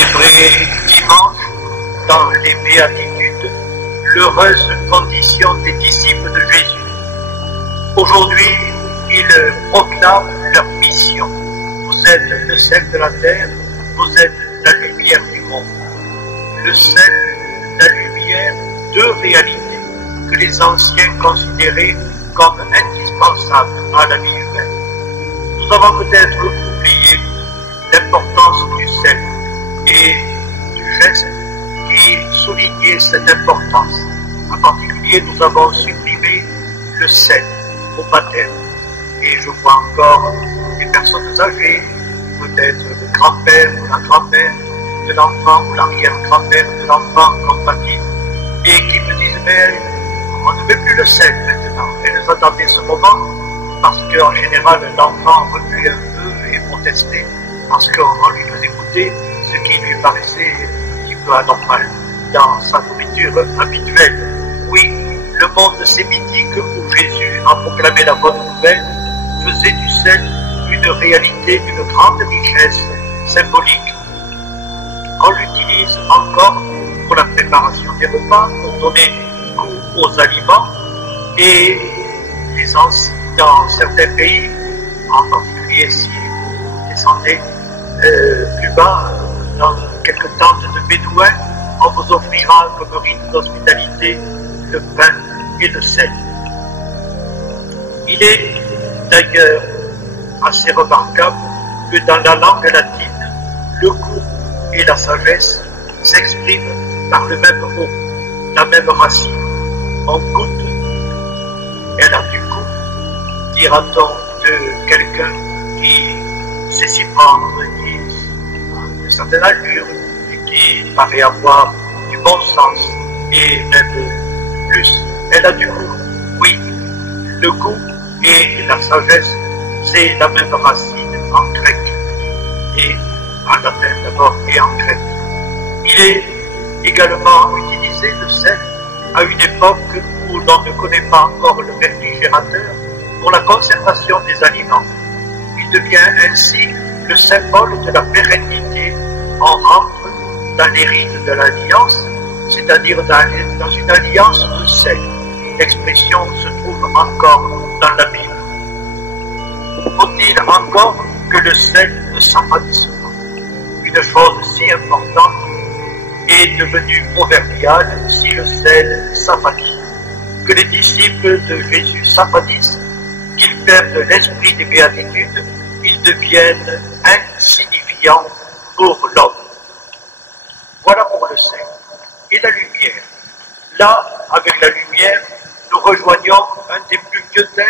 célébrer dimanche dans les béatitudes l'heureuse condition des disciples de Jésus. Aujourd'hui, ils proclament leur mission. Vous êtes le sel de la terre, vous êtes la lumière du monde. Le sel, la lumière, deux réalités que les anciens considéraient comme indispensables à la vie humaine. Nous avons peut-être oublié l'importance du sel et du geste qui soulignait cette importance. En particulier, nous avons supprimé le sel au baptême. Et je vois encore des personnes âgées, peut-être le grand-père ou la grand-mère de l'enfant ou l'arrière-grand-père de l'enfant compatisent et qui me disent mais on ne met plus le sel maintenant. Elles attendaient ce moment parce qu'en général l'enfant reculait un peu et protestait parce qu'on lui faisait goûter ce qui lui paraissait un petit peu anormal dans sa nourriture habituelle. Oui, le monde sémitique où Jésus a proclamé la bonne nouvelle faisait du sel une réalité d'une grande richesse symbolique. On l'utilise encore pour la préparation des repas, pour donner goût aux aliments, et dans certains pays, en particulier si vous descendez plus bas, dans quelques tentes de bédouins, on vous offrira comme rite d'hospitalité le pain et le sel. Il est d'ailleurs assez remarquable que dans la langue latine, le goût et la sagesse s'expriment par le même mot, la même racine. On goûte, elle a du goût, dira-t-on de quelqu'un qui sait s'y prendre, qui a une certaine allure et qui paraît avoir du bon sens et même plus. Elle a du goût, oui, le goût et la sagesse, c'est la même racine en grec et en latin d'abord et en grec. Il est également utilisé le sel à une époque où l'on ne connaît pas encore le réfrigérateur pour la conservation des aliments. Il devient ainsi le symbole de la pérennité. On rentre dans les rites de l'alliance, c'est-à-dire dans une alliance de sel. L'expression se trouve encore dans la Bible. Faut-il encore que le sel ne s'affadisse pas? Une chose si importante est devenue proverbiale si le sel s'affadit. Que les disciples de Jésus s'affadissent, qu'ils perdent l'esprit des béatitudes, ils deviennent insignifiants pour l'homme. Voilà pour le sel. Et la lumière. Là, avec la lumière, nous rejoignons un des plus vieux thèmes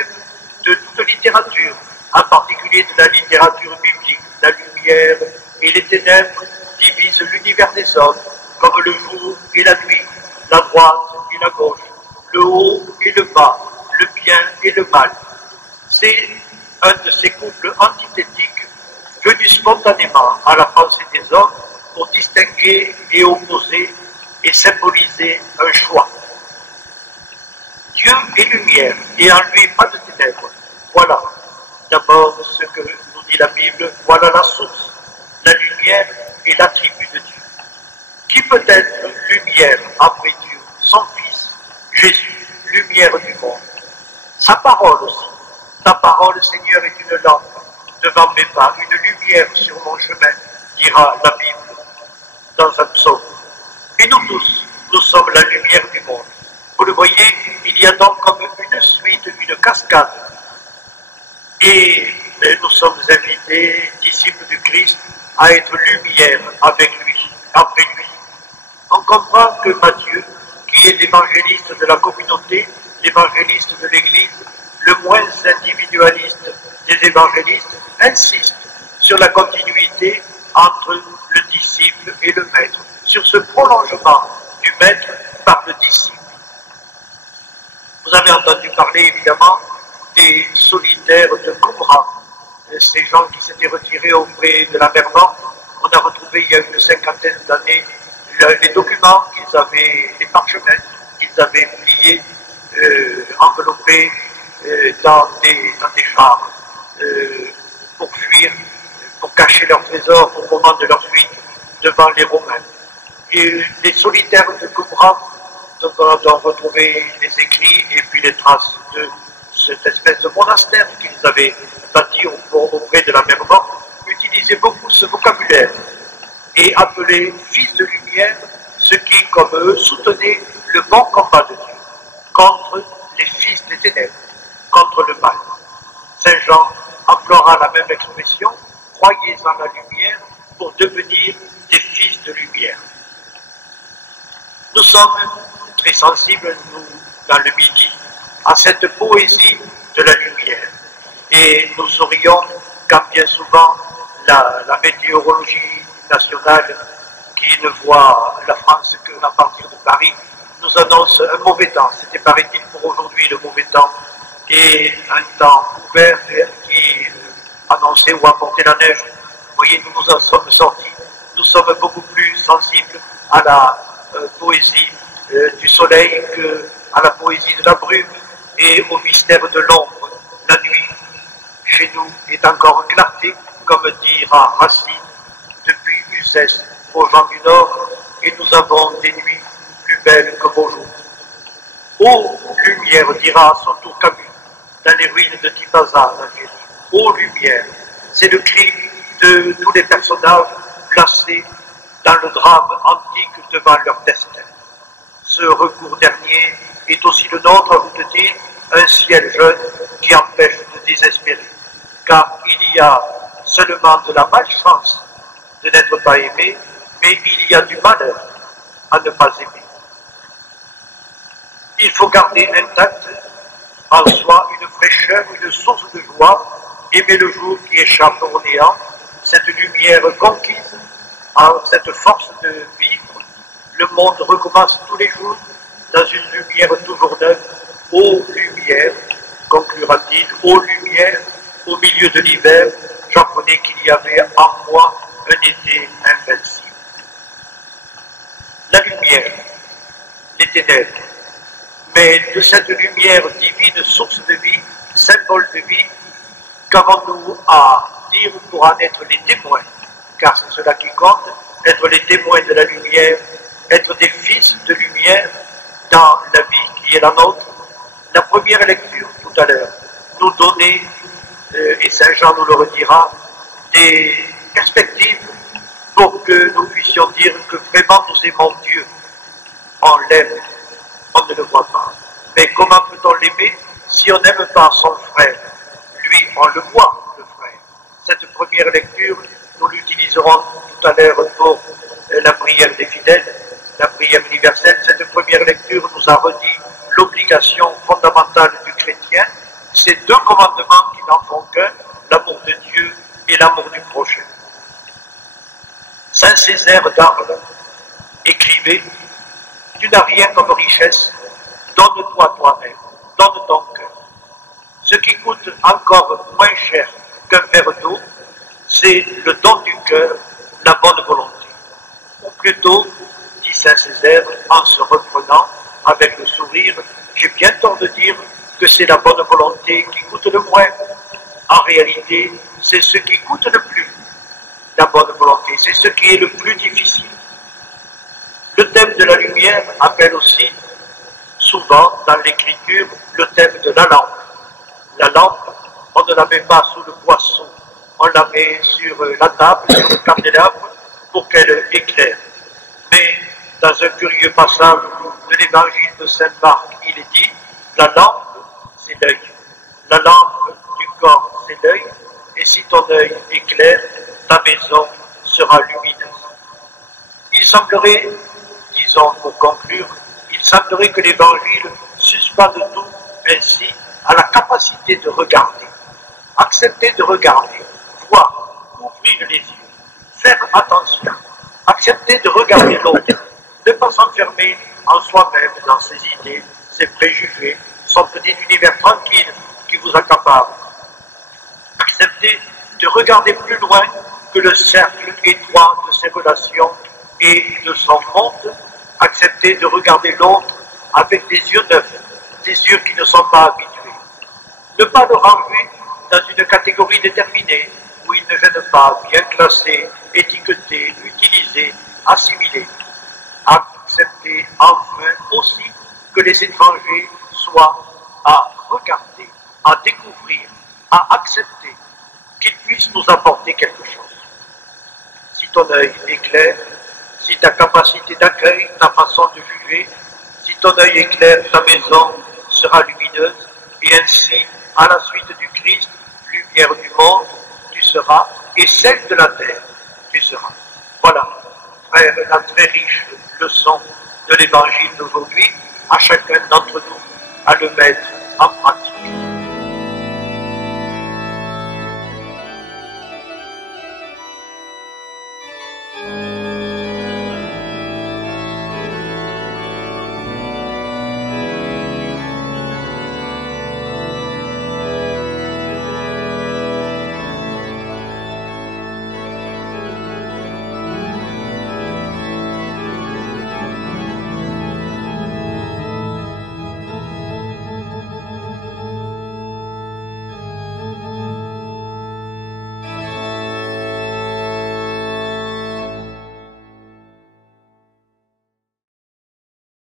de toute littérature, en particulier de la littérature biblique. La lumière et les ténèbres divisent l'univers des hommes, comme le jour et la nuit, la droite et la gauche, le haut et le bas, le bien et le mal. C'est un de ces couples antithétiques venus spontanément à la pensée des hommes pour distinguer et opposer et symboliser un choix. Dieu est lumière, et en lui pas de ténèbres. Voilà d'abord ce que nous dit la Bible, voilà la source. La lumière est l'attribut de Dieu. Qui peut être lumière après Dieu? Son Fils, Jésus, lumière du monde. Sa parole aussi. Ta parole, Seigneur, est une lampe devant mes pas, une lumière sur mon chemin, dira la Bible dans un psaume. Et nous tous, nous sommes la lumière du monde. Vous le voyez, il y a donc comme une suite, une cascade. Et nous sommes invités, disciples du Christ, à être lumière avec lui, après lui. On comprend que Matthieu, qui est l'évangéliste de la communauté, l'évangéliste de l'Église, le moins individualiste des évangélistes, insiste sur la continuité entre le disciple et le maître, sur ce prolongement du maître par le disciple. Vous avez entendu parler évidemment des solitaires de Qumran, ces gens qui s'étaient retirés auprès de la mer Morte. On a retrouvé il y a une cinquantaine d'années les documents qu'ils avaient, les parchemins qu'ils avaient pliés, enveloppés dans des chars pour fuir, pour cacher leurs trésors au moment de leur fuite. devant les Romains. Et les solitaires de Qumran, donc on a retrouvé les écrits et puis les traces de cette espèce de monastère qu'ils avaient bâti auprès de la mer Morte, utilisaient beaucoup ce vocabulaire et appelaient fils de lumière ceux qui, comme eux, soutenaient le bon combat de Dieu contre les fils des ténèbres, contre le mal. Saint Jean emploiera la même expression, croyez en la lumière pour devenir des fils de lumière. Nous sommes très sensibles, nous, dans le Midi, à cette poésie de la lumière. Et nous saurions, quand bien souvent la météorologie nationale, qui ne voit la France qu'à partir de Paris, nous annonce un mauvais temps. C'était, paraît-il, pour aujourd'hui le mauvais temps, et un temps ouvert qui annonçait ou apportait la neige. Vous voyez, nous nous en sommes sortis. Nous sommes beaucoup plus sensibles à la poésie du soleil qu'à la poésie de la brume et au mystère de l'ombre. La nuit, chez nous, est encore en clarté, comme dira Racine, depuis Uzès aux gens du Nord, et nous avons des nuits plus belles que vos jours. Ô lumière, dira à son tour Camus, dans les ruines de Tipaza en Algérie. Ô lumière, c'est le cri de tous les personnages placés dans le drame antique devant leur destin. Ce recours dernier est aussi le nôtre, ajoute-t-il, un ciel jeune qui empêche de désespérer, car il y a seulement de la malchance de n'être pas aimé, mais il y a du malheur à ne pas aimer. Il faut garder intacte en soi une fraîcheur, une source de joie, aimer le jour qui échappe au néant, cette lumière conquise, en cette force de vivre. Le monde recommence tous les jours dans une lumière toujours neuve. Ô lumière, conclura-t-il, ô lumière, au milieu de l'hiver, j'apprenais qu'il y avait en moi un été invincible. La lumière, les ténèbres, mais de cette lumière divine, source de vie, symbole de vie, qu'avons-nous à dire pour en être les témoins? Car c'est cela qui compte, être les témoins de la lumière, être des fils de lumière dans la vie qui est la nôtre. La première lecture, tout à l'heure, nous donnait, et Saint Jean nous le redira, des perspectives pour que nous puissions dire que vraiment nous aimons Dieu. On l'aime, on ne le voit pas. Mais comment peut-on l'aimer si on n'aime pas son frère? Lui, on le voit, le frère. Cette première lecture, nous l'utiliserons tout à l'heure pour la prière des fidèles, la prière universelle. Cette première lecture nous a redit l'obligation fondamentale du chrétien, ces deux commandements qui n'en font qu'un, l'amour de Dieu et l'amour du prochain. Saint Césaire d'Arles écrivait: tu n'as rien comme richesse, donne-toi toi-même, donne ton cœur. Ce qui coûte encore moins cher qu'un verre d'eau, c'est le don du cœur, la bonne volonté. Ou plutôt, dit Saint Césaire en se reprenant avec le sourire, j'ai bien tort de dire que c'est la bonne volonté qui coûte le moins. En réalité, c'est ce qui coûte le plus, la bonne volonté, c'est ce qui est le plus difficile. Le thème de la lumière appelle aussi souvent dans l'écriture le thème de la lampe. La lampe, on ne la met pas sous le boisseau, on la met sur la table, sur le candélabre, pour qu'elle éclaire. Mais dans un curieux passage de l'évangile de Saint Marc, il est dit, la lampe, c'est l'œil. La lampe du corps, c'est l'œil, et si ton œil éclaire, ta maison sera lumineuse. Il semblerait, disons pour conclure, il semblerait que l'Évangile suspende tout ainsi à la capacité de regarder. Accepter de regarder, voir, ouvrir les yeux, faire attention, accepter de regarder l'autre, ne pas s'enfermer en soi-même dans ses idées, ses préjugés, son petit univers tranquille qui vous accapare. Accepter de regarder plus loin que le cercle étroit de ses relations et de son monde, accepter de regarder l'autre avec des yeux neufs, des yeux qui ne sont pas habitués. Ne pas le ranger dans une catégorie déterminée où il ne gêne pas, bien classé, étiqueté, utilisé. utiliser, assimiler. Accepter enfin aussi que les étrangers soient à regarder, à découvrir, à accepter, qu'ils puissent nous apporter quelque chose. Si ton œil est clair, si ta capacité d'accueil, ta façon de juger, si ton œil est clair, ta maison sera lumineuse, et ainsi, à la suite du Christ, lumière du monde, tu seras, et celle de la terre, tu seras. Voilà, frère, la très riche leçon de l'évangile d'aujourd'hui, à chacun d'entre nous à le mettre en pratique.